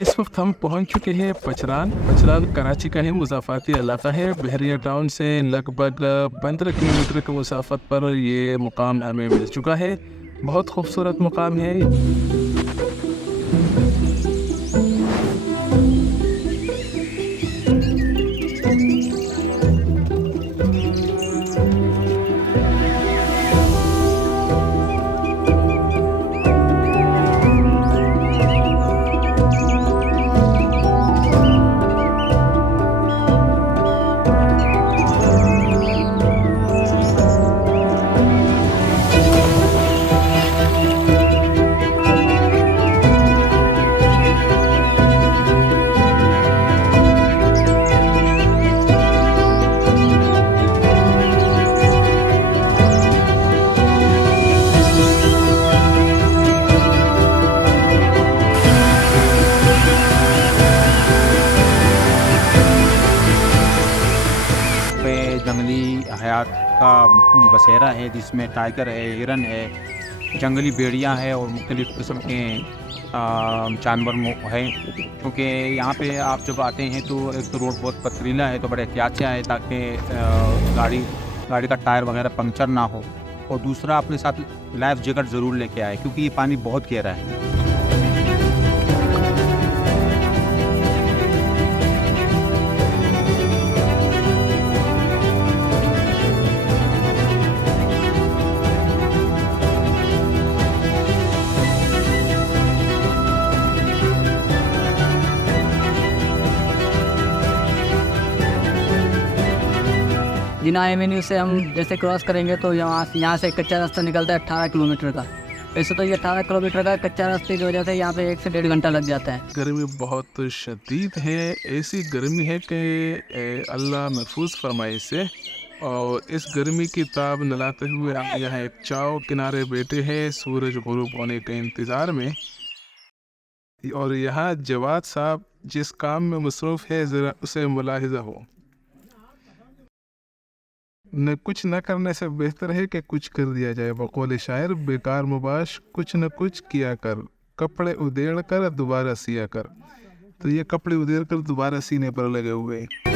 इस वक्त हम पहुंच चुके हैं पचरान। पचरान कराची का ही मुज़ाफ़ाती इलाका है। बहरिया टाउन से लगभग 15 किलोमीटर के मुसाफत पर ये मुकाम हमें मिल चुका है। बहुत खूबसूरत मुकाम है। पे जंगली हयात का बसेरा है, जिसमें टाइगर है, हिरन है, जंगली भेड़िया है और मुख्तलिफ़ किस्म के जानवर हैं। क्योंकि यहाँ पे आप जब आते हैं तो एक तो रोड बहुत पथरीला है, तो बड़े एहतियात से आए ताकि गाड़ी गाड़ी का टायर वगैरह पंक्चर ना हो। और दूसरा, अपने साथ लाइफ जैकेट ज़रूर लेके आए, क्योंकि ये पानी बहुत गहरा है। जिना एवेन्यू से हम जैसे क्रॉस करेंगे तो यहाँ से कच्चा रास्ता निकलता है 18 किलोमीटर का। वैसे तो ये 18 किलोमीटर का कच्चा रास्ते की वजह से यहाँ पे 1 से 1.5 घंटा लग जाता है। गर्मी बहुत शदीद है। ऐसी गर्मी है कि अल्लाह महफूज फरमाए इससे। और इस गर्मी की ताब न लाते हुए हम यहाँ एक चाव किनारे बैठे हैं सूरज गुरूब होने के इंतज़ार में। और यहाँ जवाद साहब जिस काम में मसरूफ़ है, ज़रा उसे मुलाहिज़ा हो। न कुछ न करने से बेहतर है कि कुछ कर दिया जाए। बकौल शायर, बेकार मुबाश कुछ न कुछ किया कर, कपड़े उधेड़ कर दोबारा सिया कर। तो ये कपड़े उधेड़ कर दोबारा सीने पर लगे हुए हैं।